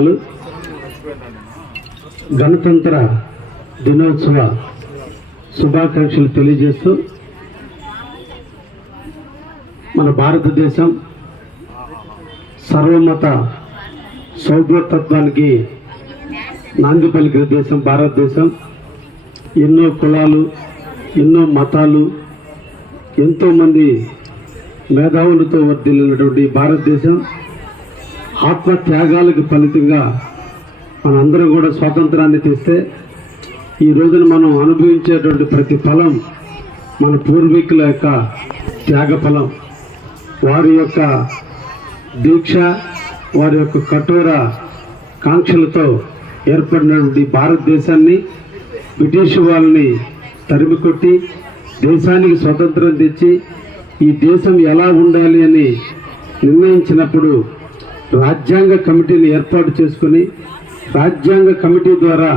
వందనాలు గణతంత్ర దినోత్సవ శుభాకాంక్షలు తెలియజేస్తూ మన భారతదేశం సర్వమత సౌభ్రతత్వానికి నాంది పలికిన దేశం భారతదేశం. ఎన్నో కులాలు ఎన్నో మతాలు ఎంతోమంది మేధావులతో వర్దిల్లినటువంటి భారతదేశం. ఆత్మ త్యాగాలకు ఫలితంగా మనందరం కూడా స్వాతంత్రాన్ని తెస్తే ఈ రోజున మనం అనుభవించేటువంటి ప్రతి ఫలం మన పూర్వీకుల యొక్క త్యాగ ఫలం వారి యొక్క దీక్ష వారి యొక్క కఠోర కాంక్షలతో ఏర్పడినటువంటి భారతదేశాన్ని బ్రిటిష్ వాళ్ళని తరిమికొట్టి దేశానికి స్వతంత్రం తెచ్చి ఈ దేశం ఎలా ఉండాలి అని నిర్ణయించినప్పుడు రాజ్యాంగ కమిటీని ఏర్పాటు చేసుకుని రాజ్యాంగ కమిటీ ద్వారా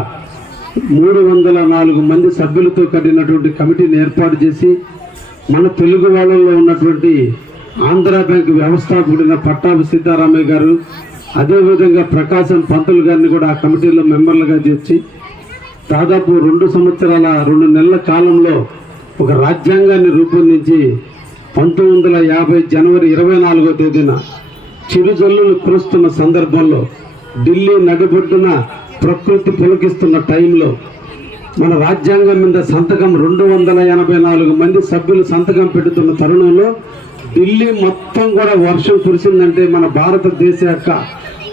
మూడు వందల నాలుగు మంది సభ్యులతో కట్టినటువంటి కమిటీని ఏర్పాటు చేసి మన తెలుగు వాళ్ళలో ఉన్నటువంటి ఆంధ్ర బ్యాంక్ వ్యవస్థాపకుడిన పట్టాభి సీతారామయ్య గారు అదేవిధంగా ప్రకాశం పంతులు గారిని కూడా ఆ కమిటీలో మెంబర్లుగా చేర్చి దాదాపు రెండు సంవత్సరాల రెండు నెలల కాలంలో ఒక రాజ్యాంగాన్ని రూపొందించి పంతొమ్మిది వందల యాభై జనవరి ఇరవై నాలుగో తేదీన చిరుజల్లులు కురుస్తున్న సందర్భంలో ఢిల్లీ నడిబొడ్డున ప్రకృతి పులకిస్తున్న టైంలో మన రాజ్యాంగం మీద సంతకం రెండు వందల ఎనభై నాలుగు మంది సభ్యులు సంతకం పెడుతున్న తరుణంలో ఢిల్లీ మొత్తం కూడా వర్షం కురిసిందంటే మన భారతదేశ యొక్క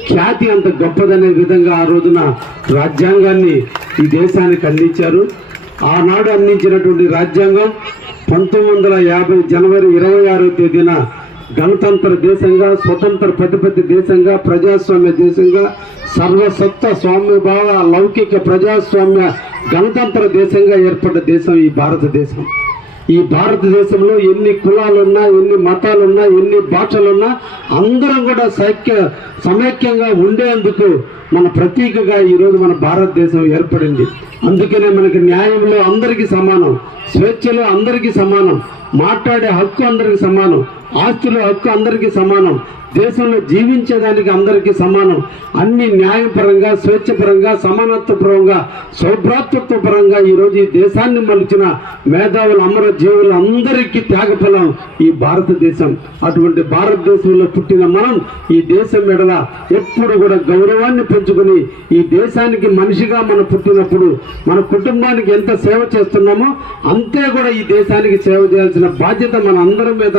ఖ్యాతి అంత గొప్పదనే విధంగా ఆ రోజున రాజ్యాంగాన్ని ఈ దేశానికి అందించారు. ఆనాడు అందించినటువంటి రాజ్యాంగం పంతొమ్మిది వందల యాభై జనవరి ఇరవై ఆరో తేదీన గణతంత్ర దేశంగా స్వతంత్ర ప్రతిపత్తి దేశంగా ప్రజాస్వామ్య దేశంగా సర్వసత్త స్వామ్యభావ లౌకిక ప్రజాస్వామ్య గణతంత్ర దేశంగా ఏర్పడ్డ దేశం ఈ భారతదేశం. ఈ భారతదేశంలో ఎన్ని కులాలున్నా ఎన్ని మతాలున్నా ఎన్ని భాషలున్నా అందరం కూడా సైక్య సమైక్యంగా ఉండేందుకు మన ప్రతీకగా ఈరోజు మన భారతదేశం ఏర్పడింది. అందుకనే మనకి న్యాయంలో అందరికీ సమానం స్వేచ్ఛలో అందరికీ సమానం మాట్లాడే హక్కు అందరికీ సమానం ఆస్తుల హక్కు అందరికీ సమానం దేశంలో జీవించేదానికి అందరికీ సమానం అన్ని న్యాయపరంగా స్వేచ్ఛపరంగా సమానత్వపరంగా సౌభ్రాతృత్వ పరంగా ఈరోజు ఈ దేశాన్ని మలిచిన మేధావులు అమర జీవులు అందరికీ త్యాగఫలం ఈ భారతదేశం. అటువంటి భారతదేశంలో పుట్టిన మనం ఈ దేశం ఎడల ఎప్పుడు కూడా గౌరవాన్ని పెంచుకొని ఈ దేశానికి మనిషిగా మనం పుట్టినప్పుడు మన కుటుంబానికి ఎంత సేవ చేస్తున్నామో అంతే కూడా ఈ దేశానికి సేవ చేయాల్సిన బాధ్యత మన అందరి మీద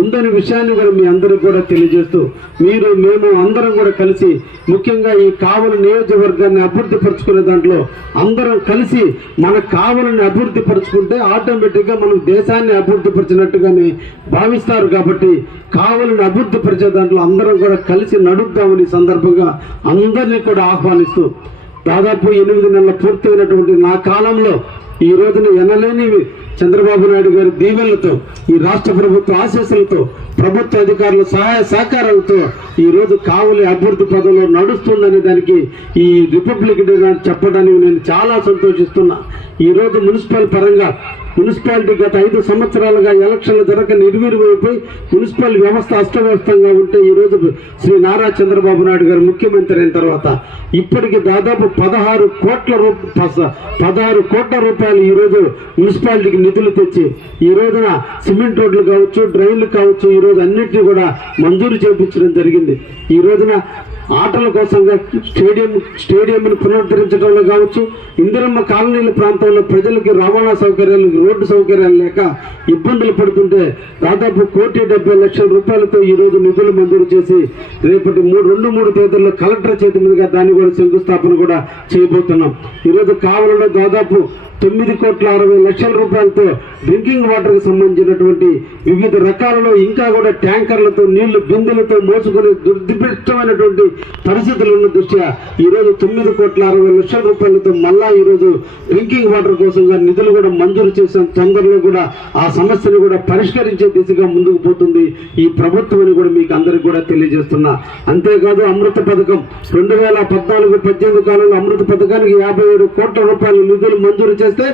ఉందనే విషయాన్ని కూడా మీ అందరికి కూడా తెలియజేస్తూ మీరు మేము అందరం కూడా కలిసి ముఖ్యంగా ఈ కావలి నియోజకవర్గాన్ని అభివృద్ధి పరుచుకునే దాంట్లో అందరం కలిసి మన కావలిని అభివృద్ధి పరుచుకుంటే ఆటోమేటిక్గా మనం దేశాన్ని అభివృద్ధి పరిచినట్టుగానే భావిస్తారు కాబట్టి కావలిని అభివృద్ధి పరిచే దాంట్లో అందరం కూడా కలిసి నడుపుతామని సందర్భంగా అందరినీ కూడా ఆహ్వానిస్తూ దాదాపు ఎనిమిది నెలల పూర్తయినటువంటి నా కాలంలో ఈ రోజున ఎనలేని చంద్రబాబు నాయుడు గారి దీవెనలతో ఈ రాష్ట్ర ప్రభుత్వ ఆశీస్సులతో ప్రభుత్వ అధికారుల సహాయ సహకారాలతో ఈ రోజు కావలి అభివృద్ధి పదంలో నడుస్తుందనే దానికి ఈ రిపబ్లిక్ డే చెప్పడానికి నేను చాలా సంతోషిస్తున్నా. ఈ రోజు మున్సిపల్ పరంగా మున్సిపాలిటీ గత ఐదు సంవత్సరాలుగా ఎలక్షన్లు జరగక నిర్వీర్యమైపోయి మున్సిపల్ వ్యవస్థ అస్తవ్యస్తంగా ఉంటే ఈ శ్రీ నారా చంద్రబాబు నాయుడు గారు ముఖ్యమంత్రి అయిన తర్వాత ఇప్పటికి దాదాపు పదహారు కోట్ల రూప పదహారు కోట్ల రూపాయలు ఈ రోజు మున్సిపాలిటీకి నిధులు తెచ్చి ఈ రోజున సిమెంట్ రోడ్లు కావచ్చు డ్రైన్లు కావచ్చు ఈరోజు అన్నింటినీ కూడా మంజూరు చేపించడం జరిగింది. ఈ రోజున ఆటల కోసంగా స్టేడియం స్టేడియంను పునరుద్ధరించడంలో కావచ్చు ఇందిరమ్మ కాలనీల ప్రాంతంలో ప్రజలకి రవాణా సౌకర్యాలు రోడ్డు సౌకర్యాలు లేక ఇబ్బందులు పడుతుంటే దాదాపు కోటి డెబ్బై లక్షల రూపాయలతో ఈరోజు నిధులు మంజూరు చేసి రేపటి మూడు రెండు మూడు తేదీల్లో కలెక్టర్ చేతి మీదుగా దాన్ని కూడా శంకుస్థాపన కూడా చేయబోతున్నాం. ఈరోజు కావలలో దాదాపు తొమ్మిది కోట్ల అరవై లక్షల రూపాయలతో డ్రింకింగ్ వాటర్కి సంబంధించినటువంటి వివిధ రకాలలో ఇంకా కూడా ట్యాంకర్లతో నీళ్ళు బిందులతో మోసుకుని దుర్దిష్టమైనటువంటి పరిస్థితులు ఉన్న దృష్ట్యా ఈ రోజు తొమ్మిది కోట్ల అరవై లక్షల రూపాయలతో మళ్ళా ఈరోజు డ్రింకింగ్ వాటర్ కోసంగా నిధులు కూడా మంజూరు చేసిన తొందరలో కూడా ఆ సమస్యను కూడా పరిష్కరించే దిశగా ముందుకు పోతుంది ఈ ప్రభుత్వం అని కూడా మీకు అందరికి కూడా తెలియజేస్తున్నా. అంతేకాదు అమృత పథకం. రెండు వేల పద్నాలుగు పద్దెనిమిది కాలంలో అమృత పథకానికి యాభై ఏడు కోట్ల రూపాయల నిధులు మంజూరు చేసి చేస్తే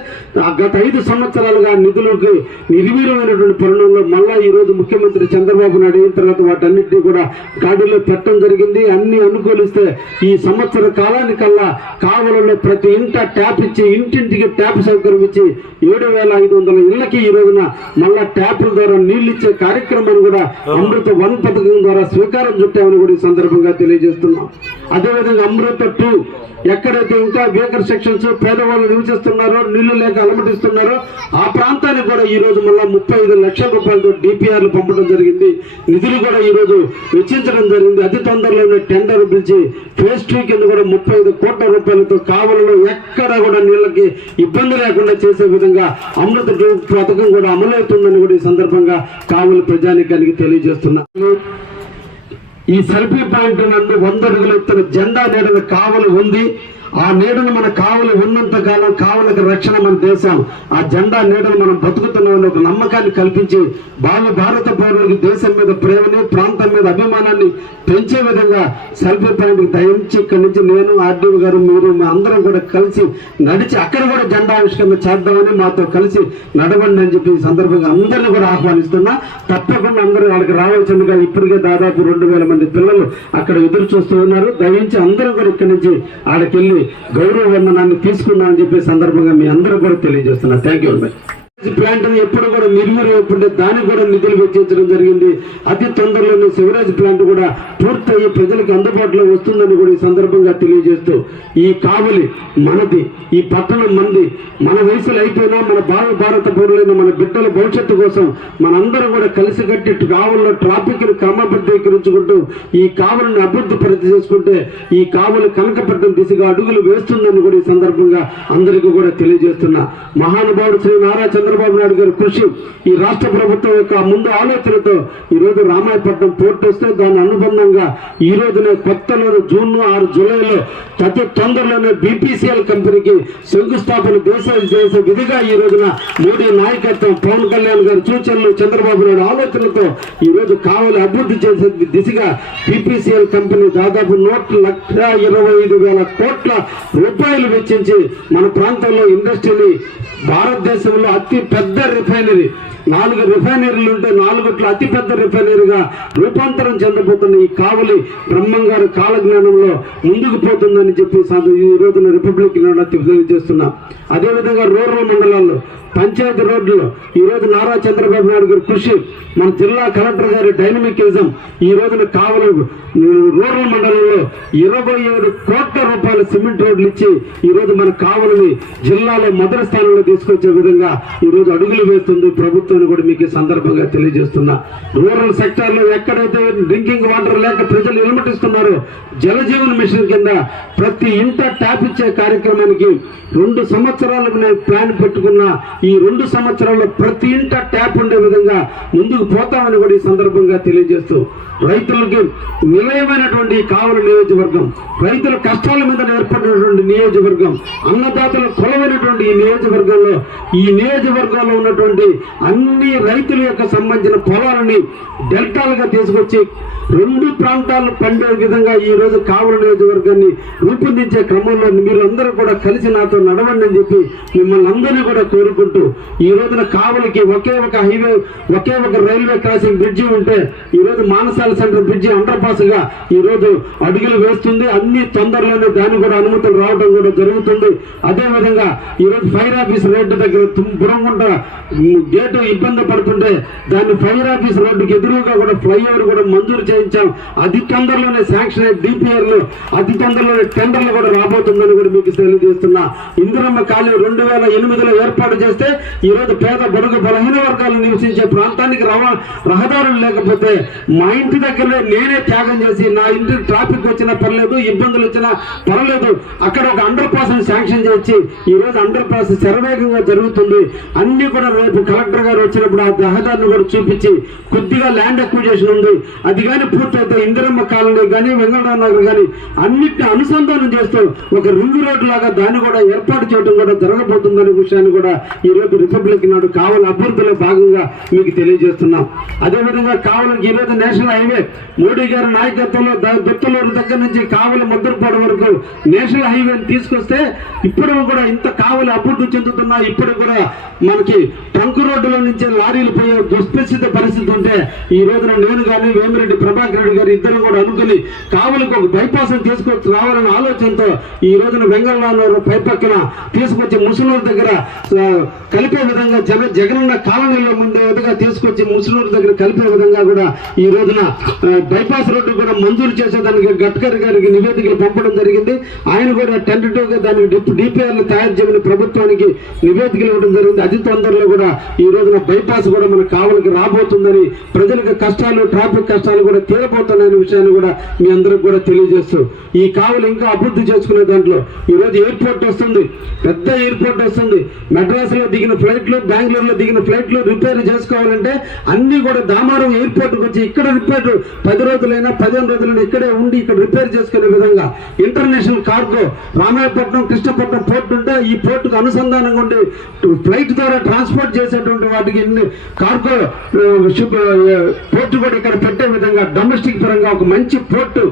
గత ఐదు సంవత్సరాలుగా నిధులకు నిర్వీర్యమైనటువంటి పరిణామంలో మళ్ళా ఈ రోజు ముఖ్యమంత్రి చంద్రబాబు నాయుడు అయిన తర్వాత వాటన్నిటినీ కూడా గాడిలో పెట్టడం జరిగింది. అన్ని అనుకూలిస్తే ఈ సంవత్సర కాలానికల్లా కావలలో ప్రతి ఇంట ట్యాప్ ఇచ్చి ఇంటింటికి ట్యాప్ సౌకర్యం ఇచ్చి ఏడు వేల ఐదు వందల ఇళ్ళకి ఈ రోజున మళ్ళా ట్యాపుల ద్వారా నీళ్ళు ఇచ్చే కార్యక్రమాన్ని కూడా అమృత వన్ పథకం ద్వారా స్వీకారం చుట్టామని కూడా ఈ సందర్భంగా తెలియజేస్తున్నాం. అదేవిధంగా అమృత టూ ఎక్కడైతే ఇంకా వేకర్ సెక్షన్స్ పేదవాళ్ళు నివసిస్తున్నారో నీళ్ళు లేక అలమటిస్తున్నారో ఆ ప్రాంతానికి కూడా ఈ రోజు మళ్ళా ముప్పై ఐదు లక్షల రూపాయలతో డిపిఆర్లు పంపడం జరిగింది. నిధులు కూడా ఈ రోజు వెచ్చించడం జరిగింది. అతి తొందరలోనే టెండర్ పిలిచి ఫేజ్ టూ కింద కూడా ముప్పై ఐదు కోట్ల రూపాయలతో కావలలో ఎక్కడ కూడా నీళ్ళకి ఇబ్బంది లేకుండా చేసే విధంగా అమృత పథకం కూడా అమలవుతుందని కూడా ఈ సందర్భంగా కావలి ప్రజానికానికి తెలియజేస్తున్నా. ఈ సెల్ఫీ పాయింట్ నందు వంద అడుగులు ఎత్తున జెండా నీడను కావలి ఉంది. ఆ నీడను మన కావలి ఉన్నంత కాలం కావలికి రక్షణ మన దేశం. ఆ జెండా నీడను మనం బతుకుతున్నామని ఒక నమ్మకాన్ని కల్పించి భావి భారత పౌరులకి దేశం మీద ప్రేమని ప్రాంతం మీద అభిమానాన్ని పెంచే విధంగా సెల్ఫీ పాయింట్కి దయించి ఇక్కడి నుంచి నేను ఆర్డీఓ గారు మీరు మా అందరం కూడా కలిసి నడిచి అక్కడ కూడా జెండా ఆవిష్కరణ చేద్దామని మాతో కలిసి నడవండి అని చెప్పి ఈ సందర్భంగా అందరిని కూడా ఆహ్వానిస్తున్నా. తప్పకుండా అందరూ వాళ్ళకి రావాల్సిందిగా ఇప్పటికే దాదాపు రెండు వేల మంది పిల్లలు అక్కడ ఎదురు చూస్తూ ఉన్నారు. దయించి అందరం కూడా ఇక్కడి నుంచి ఆడకెళ్ళి గౌరవ వందనాన్ని అని చెప్పే సందర్భంగా మీ అందరూ కూడా తెలియజేస్తున్నా. Thank you very much plant ఎప్పుడు కూడా నిర్వీర్యమైపోతే దానికి కూడా నిధులు వెచ్చించడం జరిగింది. అతి తొందరలోనే శివరాజ్ ప్లాంట్ కూడా పూర్తయి ప్రజలకు అందుబాటులో వస్తుందని కూడా ఈ సందర్భంగా తెలియజేస్తూ ఈ కావలి మనది ఈ పట్టణం మంది మన వయసులు అయిపోయినా మన భావ భారత పౌరులైన మన బిడ్డల భవిష్యత్తు కోసం మనందరం కూడా కలిసికట్టి కావుల్లో ట్రాఫిక్ని క్రమబద్ధీకరించుకుంటూ ఈ కావలిని అభివృద్ధి పరిధి చేసుకుంటే ఈ కావలి కనకపట్నం దిశగా అడుగులు వేస్తుందని కూడా ఈ సందర్భంగా అందరికీ కూడా తెలియజేస్తున్నా. మహానుభావుడు శ్రీ నారాచంద్ర చంద్రబాబు నాయుడు గారి కృషి ఈ రాష్ట్ర ప్రభుత్వం యొక్క ముందు ఆలోచనతో ఈ రోజు రామాయపట్నం పోర్టు వస్తే దాని అనుబంధంగా ఈ రోజునే కొత్తలో జూన్ ఆరు జూలైలో అతి తొందరలోనే బీపీసీఎల్ కంపెనీకి శంకుస్థాపన దేశాలు చేసే విధిగా ఈ రోజున మోడీ నాయకత్వం పవన్ కళ్యాణ్ గారి సూచనలు చంద్రబాబు నాయుడు ఆలోచనలతో ఈ రోజు కావలి అభివృద్ధి చేసే దిశగా బీపీసీఎల్ కంపెనీ దాదాపు నూట లక్ష ఇరవై ఐదు వేల కోట్ల రూపాయలు వెచ్చించి మన ప్రాంతంలో ఇండస్ట్రీని భారతదేశంలో అతి పెద్ద రిఫైనరీ. నాలుగు రిఫైనరీలు ఉంటే నాలుగుట్లో అతిపెద్ద రిఫైనరీగా రూపాంతరం చెందబోతున్న ఈ కావలి బ్రహ్మంగారు కాలజ్ఞానంలో ముందుకు పోతుందని చెప్పి సంద- ఈ రోజున రిపబ్లిక్ తెలియజేస్తున్నా. అదేవిధంగా రూరల్ మండలాల్లో పంచాయతీ రోడ్లు ఈ రోజు నారా చంద్రబాబు నాయుడు గారి కృషి మన జిల్లా కలెక్టర్ గారి డైనమికిజం ఈ రోజున కావలి రూరల్ మండలంలో ఇరవై ఏడు కోట్ల రూపాయల సిమెంట్ రోడ్లు ఇచ్చి ఈ రోజు మన కావలిని జిల్లాలో మొదటి స్థానంలో తీసుకొచ్చే విధంగా ఈ రోజు అడుగులు వేస్తుంది ప్రభుత్వం. ప్రభుత్వాన్ని కూడా మీకు సందర్భంగా తెలియజేస్తున్నా. రూరల్ సెక్టార్లో ఎక్కడైతే డ్రింకింగ్ వాటర్ లేక ప్రజలు ఇలమటిస్తున్నారో జలజీవన్ మిషన్ కింద ప్రతి ఇంట ట్యాప్ ఇచ్చే కార్యక్రమానికి రెండు సంవత్సరాలకు నేను ప్లాన్ పెట్టుకున్న ఈ రెండు సంవత్సరాల్లో ప్రతి ఇంట ట్యాప్ ఉండే విధంగా ముందుకు పోతామని కూడా ఈ సందర్భంగా తెలియజేస్తూ రైతులకి నిలయమైనటువంటి కావలి నియోజకవర్గం రైతుల కష్టాల మీద ఏర్పడినటువంటి నియోజకవర్గం అన్నదాతల కొలవైనటువంటి ఈ నియోజకవర్గంలో ఈ నియోజకవర్గంలో ఉన్నటువంటి అన్ని రైతుల యొక్క సంబంధించిన పొలాలని డెల్టాలుగా తీసుకొచ్చి రెండు ప్రాంతాలు పండే విధంగా ఈ ఈరోజు కావలి నియోజకవర్గాన్ని రూపొందించే క్రమంలో మీరు అందరూ కూడా కలిసి నాతో నడవండి అని చెప్పి మిమ్మల్ని అందరినీ కూడా కోరుకుంటూ ఈ రోజున కావలికి ఒకే ఒక హైవే ఒకే ఒక రైల్వే క్రాసింగ్ బ్రిడ్జి ఉంటే ఈ రోజు మానసాల సెంటర్ బ్రిడ్జి అండర్పాస్గా ఈ రోజు అడుగులు వేస్తుంది. అన్ని తొందరలోనే దాని కూడా అనుమతులు రావడం కూడా జరుగుతుంది. అదే విధంగా ఈ రోజు ఫైర్ ఆఫీస్ రోడ్డు దగ్గర తుమ్- బురంగుంట గేటు ఇబ్బంది పడుతుంటే దాన్ని ఫైర్ ఆఫీస్ రోడ్డుకి ఎదురుగా కూడా ఫ్లైఓవర్ కూడా మంజూరు చేయించాం. అది తొందరలోనే శాంక్షన్ అయ్యి డిపిఆర్లు అతి తొందరలోనే టెండర్లు కూడా రాబోతుందని కూడా మీకు తెలియజేస్తున్నా. ఇందిరమ్మ కాలువ రెండు వేల ఎనిమిదిలో ఏర్పాటు చేస్తే ఈ రోజు పేద బడుగు బలహీన వర్గాలు నివసించే ప్రాంతానికి రవా రహదారులు లేకపోతే మా ఇంటి దగ్గరనే నేనే త్యాగం చేసి నా ఇంటికి ట్రాఫిక్ వచ్చినా పర్లేదు ఇబ్బందులు వచ్చినా పర్లేదు. అక్కడ ఒక అండర్ పాస్ శాంక్షన్ చేసి ఈ రోజు అండర్ పాస్ శరవేగంగా జరుగుతుంది. అన్ని కూడా రేపు కలెక్టర్ గారు వచ్చినప్పుడు ఆ రహదారిని కూడా చూపించి కొద్దిగా ల్యాండ్ అక్విజేషన్ ఉంది. అది కానీ పూర్తయితే ఇందిరమ్మ కాలనీ కానీ వెంకటరావు నగర్ కానీ అన్నిటిని అనుసంధానం చేస్తూ ఒక రింగ్ రోడ్డు లాగా దాన్ని కూడా ఏర్పాటు చేయడం కూడా జరగబోతుందనే విషయాన్ని కూడా ఈరోజు రిపబ్లిక్ నాడు కావల అభివృద్ధిలో భాగంగా మీకు తెలియజేస్తున్నాం. అదేవిధంగా కావలకి ఈరోజు నేషనల్ హైవే మోడీ గారి నాయకత్వంలో ద- దొత్తలూరు దగ్గర నుంచి కావల ముద్రపాడు వరకు నేషనల్ హైవేని తీసుకొస్తే ఇప్పుడు కూడా ఇంత కావలి అభివృద్ధి చెందుతున్నా ఇప్పుడు కూడా మనకి ట్రంక్ రోడ్డులో నుంచి లారీలు పోయే దుస్థితి పరిస్థితి ఉంటే ఈ రోజున నేను కానీ వేమిరెడ్డి ప్రభాకర్ రెడ్డి గారు ఇద్దరు కూడా అనుకుని కావలికి ఒక బైపాస్ తీసుకొచ్చి రావాలనే ఆలోచనతో ఈ రోజున వెంగళరావు పైపక్కన తీసుకొచ్చి ముసలూరు దగ్గర కలిపే విధంగా జన జగనన్న కాలనీలో ముందే విధంగా తీసుకొచ్చి ముసలూరు దగ్గర కలిపే విధంగా కూడా ఈ రోజున బైపాస్ రోడ్డు కూడా మంజూరు చేసేదానికి గడ్కరీ గారికి నివేదికలు పంపడం జరిగింది. ఆయన కూడా టెంటటివ్గా దానికి డిపిఆర్లు తయారు చేయమని ప్రభుత్వానికి నివేదికలు ఇవ్వడం జరిగింది. అతి తొందరలో కూడా ఈ రోజున బైపాస్ కూడా మన కావలికి రాబోతుందని ప్రజలకు కష్టాలు ట్రాఫిక్ కష్టాలు కూడా తీరబోతున్నాయనే విషయాన్ని కూడా మీ అందరికి కూడా తెలియజేస్తూ ఈ కావులు ఇంకా అభివృద్ధి చేసుకునే దాంట్లో ఈరోజు ఎయిర్పోర్ట్ వస్తుంది పెద్ద ఎయిర్పోర్ట్ వస్తుంది. మెడ్రాస్లో దిగిన ఫ్లైట్లు బెంగళూరులో దిగిన ఫ్లైట్లు రిపేర్ చేసుకోవాలంటే అన్నీ కూడా దామారం ఎయిర్పోర్ట్కి వచ్చి ఇక్కడ రిపేర్ పది రోజులైనా పదిహేను రోజులైనా ఇక్కడే ఉండి ఇక్కడ రిపేర్ చేసుకునే విధంగా international cargo Ramayapatnam Krishnapatnam port ఉంటే ఈ పోర్టుకు అనుసంధానంగా ఉండి ఫ్లైట్ ద్వారా ట్రాన్స్పోర్ట్ చేసేటువంటి వాటికి కార్గో పోర్టు కూడా ఇక్కడ పెట్టే విధంగా డొమెస్టిక్ పరంగా ఒక మంచి పోర్టు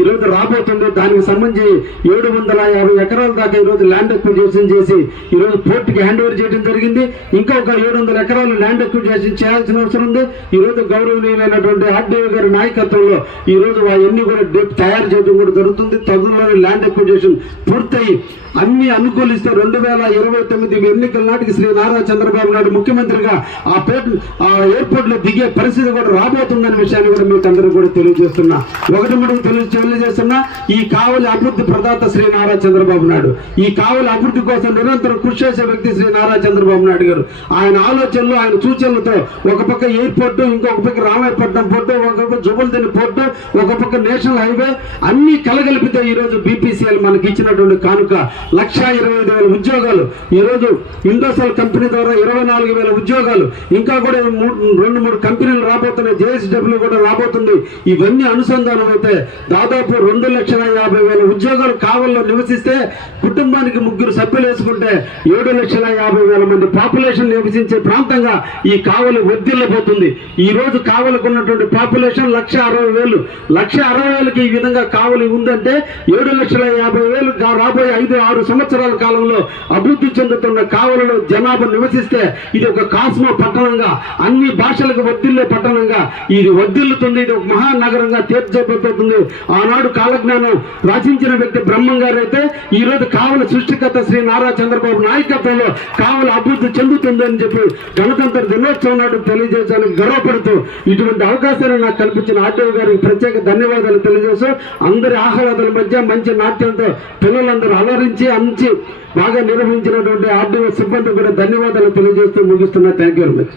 ఈ రోజు రాబోతుంది దానికి సంబంధించి ఏడు వందల యాభై ఎకరాల దాకా ఈ రోజు ల్యాండ్ అక్విజేషన్ చేసి ఈ రోజు పోర్టుకి హ్యాండ్ ఓవర్ చేయడం జరిగింది. ఇంకా ఒక ఏడు వందల ఎకరాలు ల్యాండ్ అక్విజేషన్ చేయాల్సిన అవసరం ఉంది. ఈ రోజు గౌరవనీయులైనటువంటి ఆర్డీఓ గారి నాయకత్వంలో ఈ రోజు అవన్నీ కూడా డెప్ తయారు చేయడం కూడా జరుగుతుంది. తగులోని ల్యాండ్ అక్విజేషన్ పూర్తయి. అన్ని అనుకూలిస్తే రెండు వేల ఇరవై తొమ్మిది ఎన్నికల నాటికి శ్రీ నారా చంద్రబాబు నాయుడు ముఖ్యమంత్రిగా ఆ పేట ఆ ఎయిర్పోర్ట్లో దిగే పరిస్థితి కూడా రాబోతుందనే విషయాన్ని కూడా మీకు అందరూ కూడా తెలియజేస్తున్నా. ఒకటి మూడు తెలియజే తెలియజేస్తున్నా ఈ కావలి అభివృద్ధి ప్రదాత శ్రీ నారా చంద్రబాబు నాయుడు. ఈ కావలి అభివృద్ధి కోసం నిరంతరం కృషి చేసే వ్యక్తి శ్రీ నారా చంద్రబాబు నాయుడు గారు. ఆయన ఆలోచనలు ఆయన సూచనలతో ఒక పక్క ఎయిర్పోర్టు ఇంకొక పక్క రామాయపట్నం పోర్టు ఒక పక్క జుబల్దిని పోర్టు ఒక పక్క నేషనల్ హైవే అన్ని కలగలిపితే ఈ రోజు బీపీసీఎల్ మనకి ఇచ్చినటువంటి కానుక. లక్ష ఇరవై ఐదు వేల ఉద్యోగాలు. ఈ రోజు ఇండోసెల్ కంపెనీ ద్వారా ఇరవై నాలుగు వేల ఉద్యోగాలు. ఇంకా కూడా మూడు రెండు మూడు కంపెనీలు రాబోతున్నాయి. జేఎస్డబ్ల్యూ కూడా రాబోతుంది. ఇవన్నీ అనుసంధానం అయితే దాదాపు రెండు లక్షల యాభై వేల ఉద్యోగాలు కావల్లో నివసిస్తే కుటుంబానికి ముగ్గురు సభ్యులు వేసుకుంటే ఏడు లక్షల యాభై వేల మంది పాపులేషన్ నివసించే ప్రాంతంగా ఈ కావలి వర్ధిల్లబోతుంది ఈ రోజు కావలకు ఉన్నటువంటి పాపులేషన్ లక్ష అరవై వేలు. లక్ష అరవై వేలకి ఈ విధంగా కావలి ఉందంటే ఏడు లక్షల యాభై వేలు రాబోయే ఐదు ఆరు సంవత్సరాల కాలంలో అభివృద్ధి చెందుతున్న కావలలో జనాభా నివసిస్తే ఇది ఒక కాస్మో పట్టణంగా అన్ని భాషలకు వర్దిల్లే పట్టణంగా ఇది వర్దిల్లుతుంది ఇది ఒక మహానగరంగా తీర్చిపోతుంది ఆనాడు కాలజ్ఞానం రచించిన వ్యక్తి బ్రహ్మం గారు అయితే ఈ రోజు కావల సృష్టికర్త శ్రీ నారా చంద్రబాబు నాయకత్వంలో కావల అభివృద్ధి చెందుతుందని చెప్పి గణతంత్ర దినోత్సవం నాడు తెలియజేయడానికి గర్వపడుతూ ఇటువంటి అవకాశాన్ని నాకు కల్పించిన ఆర్టీఓ గారికి ప్రత్యేక ధన్యవాదాలు తెలియజేస్తూ అందరి ఆహ్లాదాల మధ్య మంచి నాట్యంతో పిల్లలందరూ అలరించి అంచి బాగా నిర్వహించినటువంటి ఆర్టీఓ సిబ్బంది కూడా ధన్యవాదాలు తెలియజేస్తూ ముగిస్తున్నా. థ్యాంక్ యూ వెరీ మచ్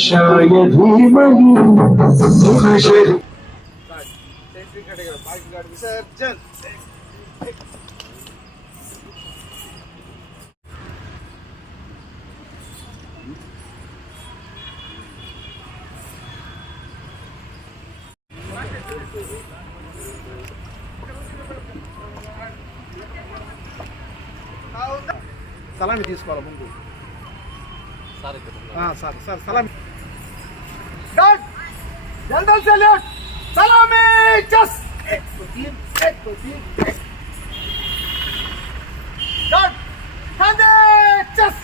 కక్షాయ ధీమహి శుభశరి సలామి తీసుకోవాలి ముందు సార్ సార్ సలామి. సలామి జస్ డన్ కందే జస్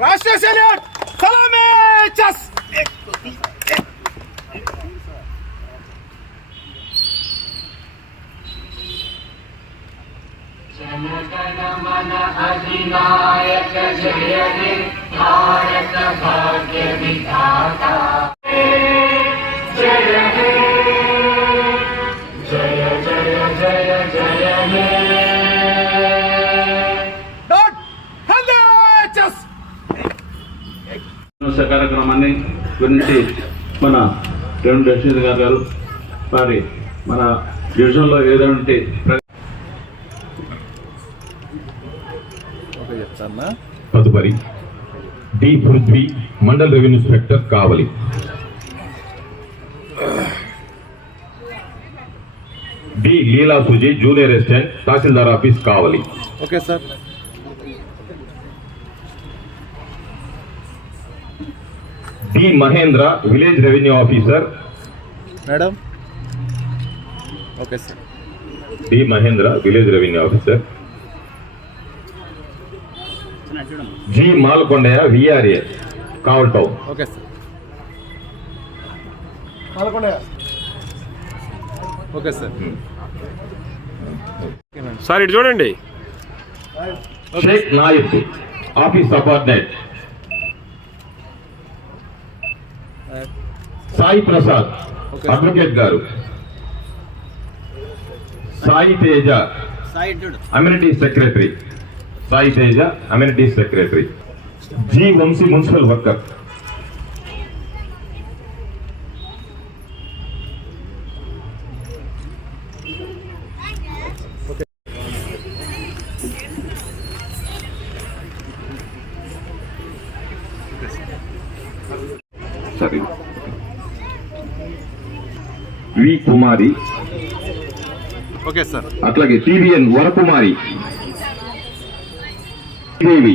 రాష్ట్రీయ సెల్యూట్ సలామే చెస్ కార్యక్రమాన్ని గురించి మన రెండు రషీద్ గారు వారి మన డివిజన్లో ఏదంటే తదుపరి D Prithvi mandal revenue inspector Kavali. D Leela Suji junior assistant tahsildar office Kavali. Okay sir. D Mahendra village revenue officer. Madam. Okay sir. D Mahendra village revenue officer. G Malkondaiah VRA Kaval town. Okay sir. Okay sir. Sir ఇటు చూడండి. Sheikh Nayak office subordinate. Sai Prasad. Advocate గారు. Sai Teja amenity secretary. Sai Teja amenity secretary G Vamsi municipal worker సరే V Kumari okay sir అట్లాగే TVN Varakumari देवी